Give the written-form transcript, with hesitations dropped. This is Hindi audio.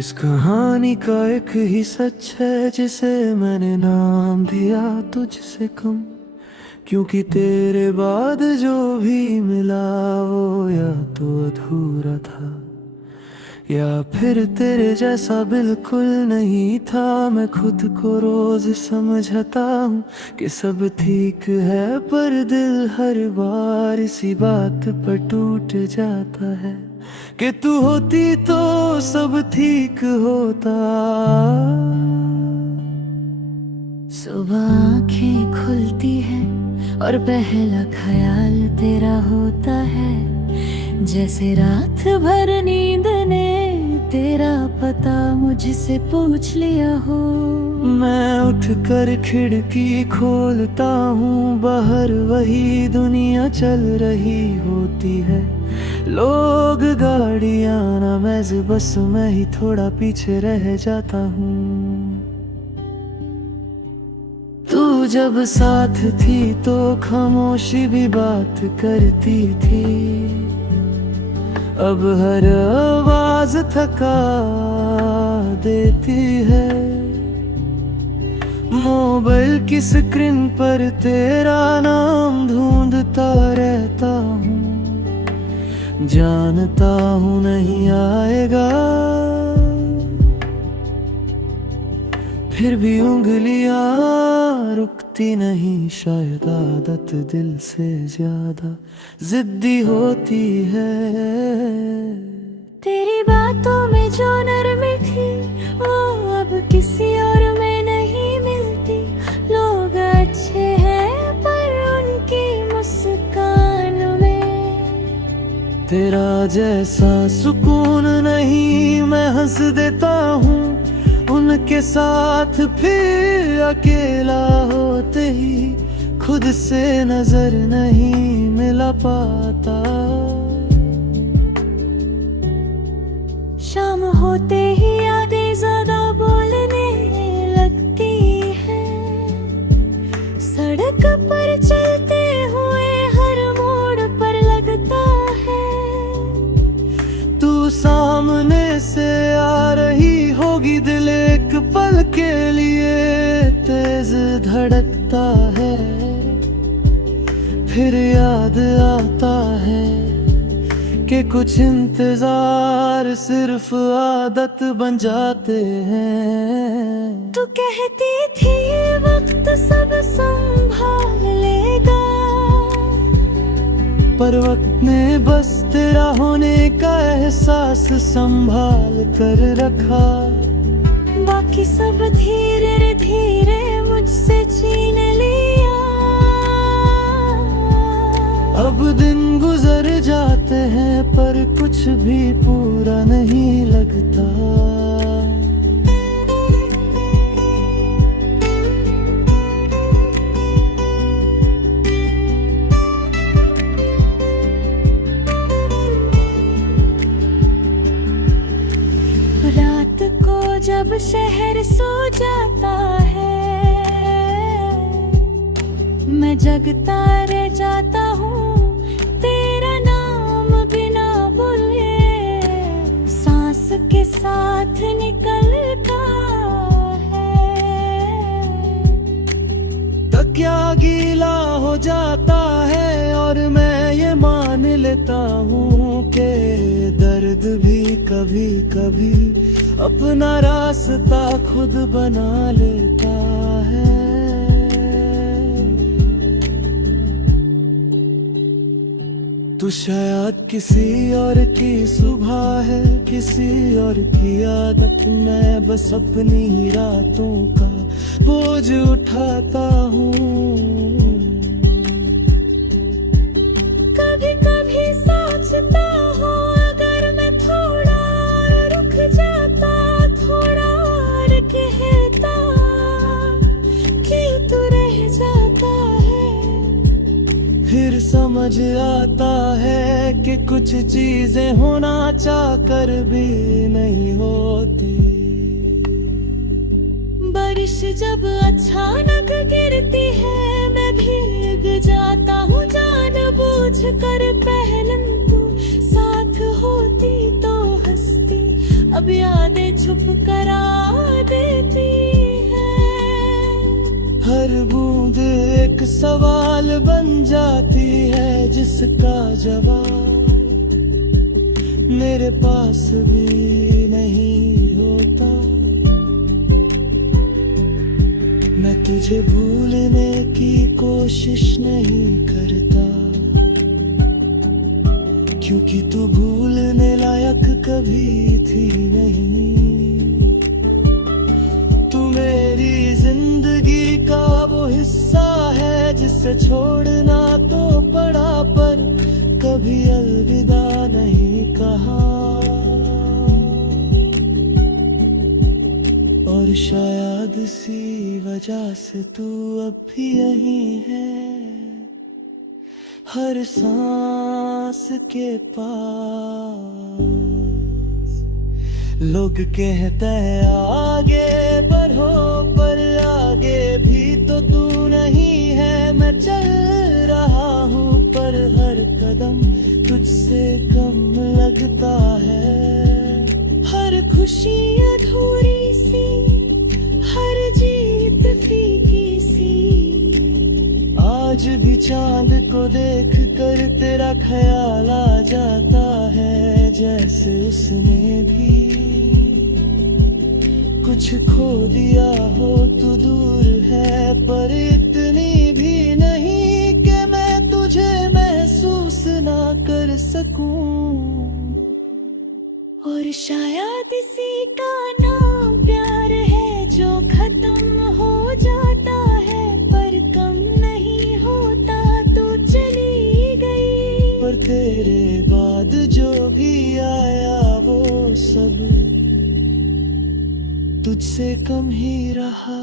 इस कहानी का एक ही सच है जिसे मैंने नाम दिया तुझसे कम, क्योंकि तेरे बाद जो भी मिला वो या तो अधूरा था या फिर तेरे जैसा बिल्कुल नहीं था। मैं खुद को रोज समझता हूँ कि सब ठीक है, पर दिल हर बार इसी बात पर टूट जाता है कि तू होती तो सब ठीक होता। सुबह आंखें खुलती है और पहला ख्याल तेरा होता है, जैसे रात भर नींद ने तेरा पता मुझसे पूछ लिया हो। मैं उठकर खिड़की खोलता हूँ, बाहर वही दुनिया चल रही होती है, लोग गाड़ियाँ ना मैं बस मैं ही थोड़ा पीछे रह जाता हूँ। तू जब साथ थी तो खामोशी भी बात करती थी, अब हर आवाज थका देती है। मोबाइल की स्क्रीन पर तेरा नाम ढूंढता रहता हूँ, जानता हूँ नहीं आएगा, फिर भी उंगलियां रुकती नहीं। शायद आदत दिल से ज्यादा जिद्दी होती है। तेरी बातों में जो नरमी थी वो अब किसी और में नहीं मिलती। लोग अच्छे हैं पर उनकी मुस्कान में तेरा जैसा सुकून नहीं, मैं हंस देता हूँ उनके साथ, फिर अकेला होते ही खुद से नजर नहीं मिला पाता। शाम होते ही यादें ज्यादा बोलने लगती है, सड़क पर चलते हुए हर मोड़ पर लगता है। तू सामने से आ रही होगी, दिल एक पल के लिए तेज धड़कता है, फिर याद आता है कि कुछ इंतजार सिर्फ आदत बन जाते हैं। तू कहती थी वक्त सब संभाल लेगा, पर वक्त ने बस तेरा होने का एहसास संभाल कर रखा। बाकी सब धीरे धीरे मुझसे छीन लिया। अब दिन गुजर जाते हैं पर कुछ भी पूरा नहीं लगता। रात को जब शहर सो जाता है, मैं जगता रह जाता हूँ तेरा नाम बिना बोले, सांस के साथ निकलता है। तकिया गीला हो जाता है और मैं ये मान लेता हूँ कि दर्द भी कभी कभी अपना रास्ता खुद बना लेता है। तू शायद किसी और की सुबह है, किसी और की आदत, मैं बस अपनी ही रातों का बोझ उठाता हूँ। कभी कभी सोचता हूँ अगर मैं थोड़ा रुक जाता, थोड़ा और कहता कि तू रह जाता है। फिर समझ आता है कि कुछ चीजें होना चाह कर भी नहीं होती। बारिश जब अचानक गिरती है मैं भीग जाता हूँ जानबूझ कर। पहले तू साथ होती तो हंसती, अब यादें छुप करा देती है। हर बूंद एक सवाल बन जाती है जिसका जवाब मेरे पास भी नहीं होता। मैं तुझे भूलने की कोशिश नहीं करता, क्योंकि तू भूलने लायक कभी थी नहीं। तू मेरी जिंदगी का वो हिस्सा है जिसे छोड़ना तो पड़ा, पर कभी अलविदा नहीं कहा। और शायद इसी वजह से तू अब भी यहीं है, हर सांस के पास। लोग कहते हैं आगे बढ़ो, पर आगे भी तो तू नहीं है। मैं चल रहा हूँ पर हर कदम तुझसे कम लगता है। हर खुशी अधूरी सी, हर जीत फीकी सी। आज भी चांद को देख कर तेरा ख्याल आ जाता है, जैसे उसने भी कुछ खो दिया हो। तू दूर है पर इतनी भी नहीं कि मैं तुझे महसूस ना कर सकूं। और शायद इसी का नाम प्यार है, जो खत्म हो जाता है पर कम नहीं होता। तू चली गई पर तेरे बाद जो भी आया वो सब तुझसे कम ही रहा।